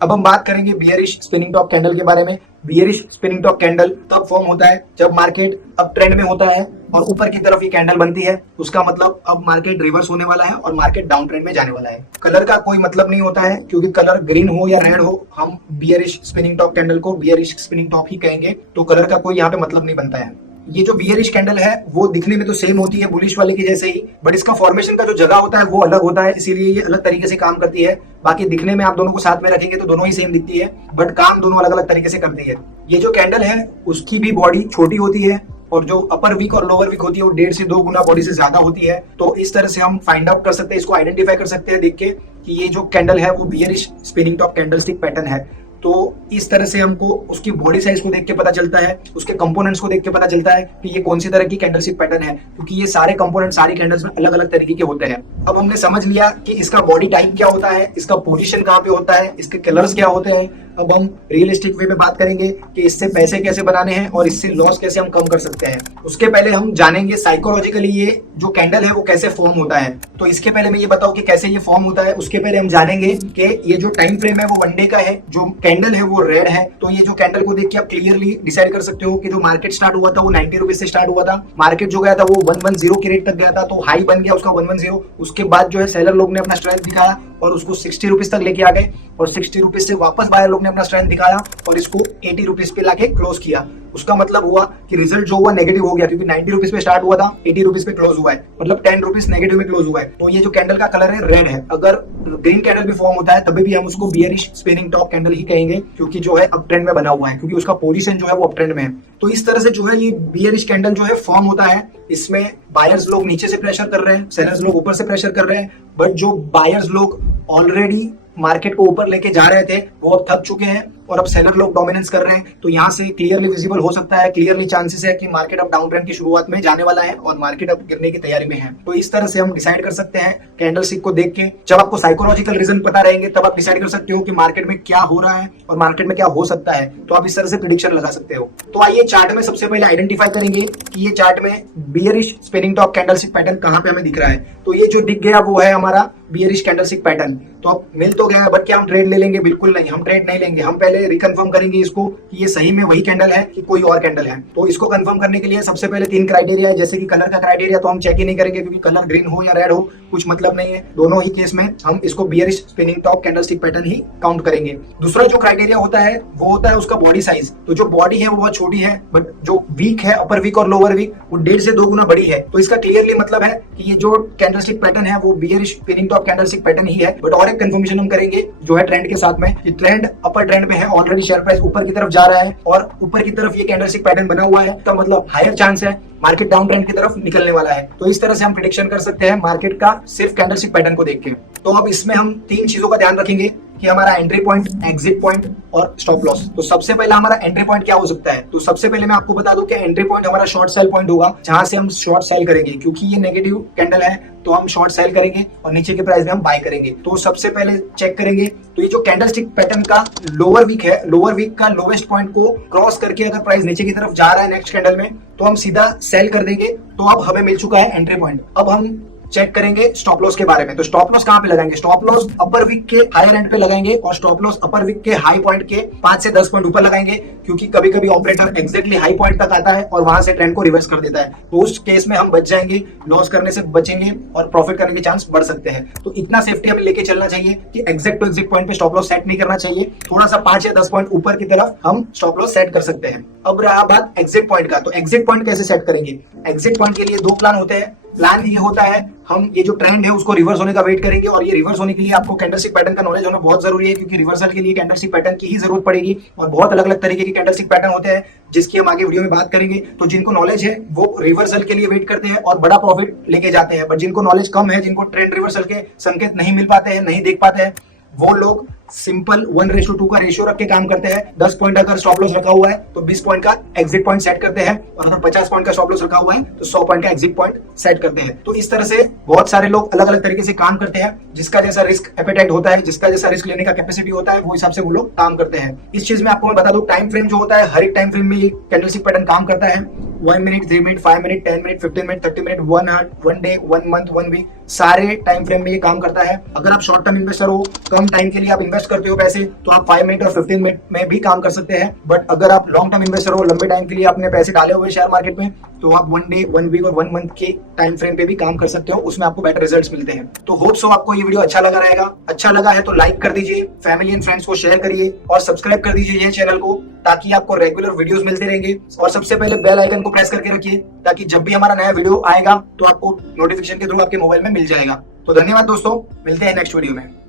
अब हम बात करेंगे बियरिश स्पिनिंग टॉप कैंडल के बारे में। बियरिश स्पिनिंग टॉप कैंडल तब फॉर्म होता है जब मार्केट अप ट्रेंड में होता है और ऊपर की तरफ ये कैंडल बनती है। उसका मतलब अब मार्केट रिवर्स होने वाला है और मार्केट डाउन ट्रेंड में जाने वाला है। कलर का कोई मतलब नहीं होता है, क्योंकि कलर ग्रीन हो या रेड हो, हम बियरिश स्पिनिंग टॉप कैंडल को बियरिश स्पिनिंग टॉप ही कहेंगे। तो कलर का कोई यहाँ पे मतलब नहीं बनता है। ये जो बियरिश कैंडल है वो दिखने में तो सेम होती है बुलिश वाले की जैसे ही, बट इसका फॉर्मेशन का जो जगह होता है वो अलग होता है, इसीलिए ये अलग तरीके से काम करती है। बाकी दिखने में आप दोनों को साथ में रखेंगे तो दोनों ही सेम दिखती है, बट काम दोनों अलग अलग तरीके से करती है। ये जो कैंडल है उसकी भी बॉडी छोटी होती है और जो अपर वीक और लोअर वीक होती है वो 1.5 से 2 गुना बॉडी से ज्यादा होती है। तो इस तरह से हम फाइंड आउट कर सकते हैं, इसको आइडेंटिफाई कर सकते हैं देख के कि ये जो कैंडल है वो bearish spinning top candlestick pattern है। तो इस तरह से हमको उसकी बॉडी साइज को देख के पता चलता है, उसके कंपोनेंट्स को देख के पता चलता है कि ये कौन सी तरह की कैंडलस्टिक पैटर्न है, क्योंकि ये सारे कंपोनेंट सारी कैंडल्स में अलग अलग तरीके के होते हैं। अब हमने समझ लिया कि इसका बॉडी टाइप क्या होता है, इसका पोजीशन कहाँ पे होता है, इसके कलर्स क्या होते हैं। अब हम रियलिस्टिक वे में बात करेंगे कि इससे पैसे कैसे बनाने हैं और इससे लॉस कैसे हम कम कर सकते हैं। उसके पहले हम जानेंगे साइकोलॉजिकली ये जो कैंडल है वो कैसे फॉर्म होता है। तो इसके पहले मैं ये बताऊं कि कैसे ये फॉर्म होता है, उसके पहले हम जानेंगे कि ये जो टाइम फ्रेम है वो 1 डे का है, जो कैंडल है वो रेड है। तो ये जो कैंडल को देख के आप क्लियरली डिसाइड कर सकते हो कि जो मार्केट स्टार्ट हुआ था वो 90 रुपीज से स्टार्ट हुआ था। मार्केट जो गया था वो 110 के रेट तक गया था, तो हाई बन गया उसका 110। उसके बाद जो है सेलर लोग ने अपना स्ट्रेंथ दिखाया और उसको 60 रुपीज तक लेके आ गए, और 60 रुपीज से वापस बायर लोग ने अपना स्ट्रेंथ दिखाया और इसको 80 रुपीज पे लाके क्लोज किया। उसका मतलब हुआ कि रिजल्ट जो हुआ नेगेटिव हो गया, क्योंकि 90 रुपीज पे स्टार्ट हुआ था, 80 रुपीज पे क्लोज हुआ है, मतलब 10 रुपीज नेगेटिव में क्लोज हुआ है। तो ये जो कैंडल का कलर है रेड है। अगर ग्रीन कैंडल भी फॉर्म होता है तभी भी हम उसको बियरिश स्पिनिंग टॉप कैंडल ही कहेंगे, क्योंकि जो है अप ट्रेंड में बना हुआ है, क्योंकि उसका पोजीशन जो है वो अप ट्रेंड में है। तो इस तरह से जो है ये बियरिश कैंडल जो है फॉर्म होता है। इसमें बायर्स लोग नीचे से प्रेशर कर रहे हैं, सेलर्स लोग ऊपर से प्रेशर कर रहे हैं, बट जो बायर्स लोग ऑलरेडी मार्केट को ऊपर लेके जा रहे थे वो अब थक चुके हैं और अब सेलर लोग डोमिनेंस कर रहे हैं। तो यहाँ से क्लियरली विजिबल हो सकता है, क्लियरली चांसेस है कि मार्केट अब डाउन ट्रेंड की शुरुआत में जाने वाला है और मार्केट अब गिरने की तैयारी में है। तो इस तरह से हम डिसाइड कर सकते हैं कैंडल स्टिक को देख के। जब आपको साइकोलॉजिकल रीजन पता रहेंगे तब आप डिसाइड कर सकते हो कि मार्केट में क्या हो रहा है और मार्केट में क्या हो सकता है। तो आप इस तरह से प्रेडिक्शन लगा सकते हो। तो आइए चार्ट में सबसे पहले आइडेंटिफाई करेंगे कि ये चार्ट में bearish spinning top candlestick pattern कहाँ पे हमें दिख रहा है। तो ये जो दिख गया वो है हमारा बियरिश कैंडल स्टिक पैटर्न। तो अब मिल तो गया, बट क्या हम ट्रेड ले लेंगे? बिल्कुल नहीं, हम ट्रेड नहीं लेंगे। हम पहले रिकन्फर्म करेंगे इसको कि ये सही में वही कैंडल है कि कोई और कैंडल है। तो इसको कंफर्म करने के लिए सबसे पहले 3 क्राइटेरिया है। जैसे कि कलर का क्राइटेरिया तो हम चेक ही नहीं करेंगे, क्योंकि कलर ग्रीन हो या रेड हो कुछ मतलब नहीं है। दोनों ही केस में हम इसको bearish spinning top candlestick pattern ही काउंट करेंगे। दूसरा जो क्राइटेरिया होता है वो होता है उसका बॉडी साइज। तो जो बॉडी है वो बहुत छोटी है, बट जो वीक है अपर वीक और लोअर वीक वो 1.5 से 2 गुना बड़ी है। तो इसका क्लियरली मतलब है कि ये जो कैंडल स्टिक पैटर्न है वो bearish spinning top candlestick pattern ही है। बट और एक कंफर्मेशन हम करेंगे जो है ट्रेंड के साथ में, कि ट्रेंड अपर ट्रेंड में है, ऑलरेडी शेयर प्राइस ऊपर की तरफ जा रहा है और ऊपर की तरफ ये कैंडलस्टिक पैटर्न बना हुआ है, तो मतलब हायर चांस है मार्केट डाउन ट्रेंड की तरफ निकलने वाला है। तो इस तरह से हम प्रेडिक्शन कर सकते हैं मार्केट का सिर्फ कैंडलस्टिक पैटर्न को देख के। तो अब इसमें हम 3 चीजों का ध्यान रखेंगे कि हमारा एंट्री पॉइंट, एग्जिट पॉइंट और स्टॉप लॉस। तो सबसे पहला हमारा एंट्री पॉइंट क्या हो सकता है? तो सबसे पहले मैं आपको बता दूं कि एंट्री पॉइंट हमारा शॉर्ट सेल पॉइंट होगा, जहां से हम शॉर्ट सेल करेंगे, क्योंकि ये नेगेटिव कैंडल है तो हम शॉर्ट सेल करेंगे और नीचे के प्राइस में हम बाय करेंगे। तो सबसे पहले चेक करेंगे तो ये जो कैंडलस्टिक पैटर्न का लोअर वीक है, लोअर वीक का लोवेस्ट पॉइंट को क्रॉस करके अगर प्राइस नीचे की तरफ जा रहा है नेक्स्ट कैंडल में, तो हम सीधा सेल कर देंगे। तो अब हमें मिल चुका है एंट्री पॉइंट। अब हम चेक करेंगे स्टॉप लॉस के बारे में। तो स्टॉप लॉस कहां पे लगाएंगे? स्टॉप लॉस अपर वीक के हायर एंड पे लगाएंगे और स्टॉप लॉस अपर वीक के हाई पॉइंट के 5 से 10 पॉइंट ऊपर लगाएंगे, क्योंकि कभी कभी ऑपरेटर एग्जैक्टली हाई पॉइंट तक आता है और वहां से ट्रेंड को रिवर्स कर देता है। तो उस केस में हम बच जाएंगे, लॉस करने से बचेंगे और प्रॉफिट करने के चांस बढ़ सकते हैं। तो इतना सेफ्टी हमें लेके चलना चाहिए कि एग्जैक्ट टू एग्जैक्ट पॉइंट पे स्टॉप लॉस सेट नहीं करना चाहिए। थोड़ा सा 5 या 10 पॉइंट ऊपर की तरफ हम स्टॉप लॉस सेट कर सकते हैं। अब रहा बात एग्जिट पॉइंट का। तो एग्जिट पॉइंट कैसे सेट करेंगे? एग्जिट पॉइंट के लिए 2 प्लान होते हैं। प्लान ये होता है हम ये जो ट्रेंड है उसको रिवर्स होने का वेट करेंगे, और ये रिवर्स होने के लिए आपको कैंडलस्टिक पैटर्न का नॉलेज होना बहुत जरूरी है, क्योंकि रिवर्सल के लिए कैंडलस्टिक पैटर्न की ही जरूरत पड़ेगी और बहुत अलग अलग तरीके के कैंडलस्टिक पैटर्न होते हैं जिसकी हम आगे वीडियो में बात करेंगे। तो जिनको नॉलेज है वो रिवर्सल के लिए वेट करते हैं और बड़ा प्रॉफिट लेके जाते हैं, बट जिनको नॉलेज कम है, जिनको ट्रेंड रिवर्सल के संकेत नहीं मिल पाते हैं, नहीं देख पाते हैं, वो लोग सिंपल 1:2 का रेशियो रख के काम करते हैं। 10 पॉइंट अगर स्टॉप लॉस रखा हुआ है तो 20 पॉइंट का एग्जिट पॉइंट सेट करते हैं, और अगर 50 पॉइंट का स्टॉप लॉस रखा हुआ है तो 100 पॉइंट का एग्जिट पॉइंट सेट करते हैं। तो इस तरह से बहुत सारे लोग अलग अलग तरीके से काम करते हैं, जिसका जैसा रिस्क एपेटाइट होता है, जिसका जैसा रिस्क लेने का कैपेसिटी होता है, वो हिसाब से वो लोग काम करते हैं। इस चीज में आपको मैं बता दूं, टाइम फ्रेम जो होता है, हर एक टाइम फ्रेम में कैंडलस्टिक पैटर्न काम करता है। 1 minute, 3 minute, 5 minute, 10 minute, 15 minute, 30 minute, 1 hour, 1 day, 1 month, 1 week, सारे टाइम फ्रेम में ये काम करता है। अगर आप शॉर्ट टर्म इन्वेस्टर हो, कम टाइम के लिए आप इन्वेस्ट करते हो पैसे, तो आप 5 मिनट और 15 मिनट में भी काम कर सकते हैं। बट अगर आप लॉन्ग टर्म इन्वेस्टर हो, लंबे टाइम के लिए आपने पैसे डाले हुए शेयर मार्केट में, तो आप 1 डे, 1 वीक और 1 मंथ के टाइम फ्रेम पे भी काम कर सकते हो, उसमें आपको बेटर रिजल्ट्स मिलते हैं। तो होप सो आपको ये वीडियो अच्छा लगा रहेगा। अच्छा लगा है तो लाइक कर दीजिए, फैमिली एंड फ्रेंड्स को शेयर करिए और सब्सक्राइब कर दीजिए ये चैनल को, ताकि आपको रेगुलर वीडियोस मिलते रहेंगे। और सबसे पहले बेल आइकन को प्रेस करके रखिए, ताकि जब भी हमारा नया वीडियो आएगा तो आपको नोटिफिकेशन के थ्रू आपके मोबाइल में मिल जाएगा। तो धन्यवाद दोस्तों, मिलते हैं नेक्स्ट वीडियो में।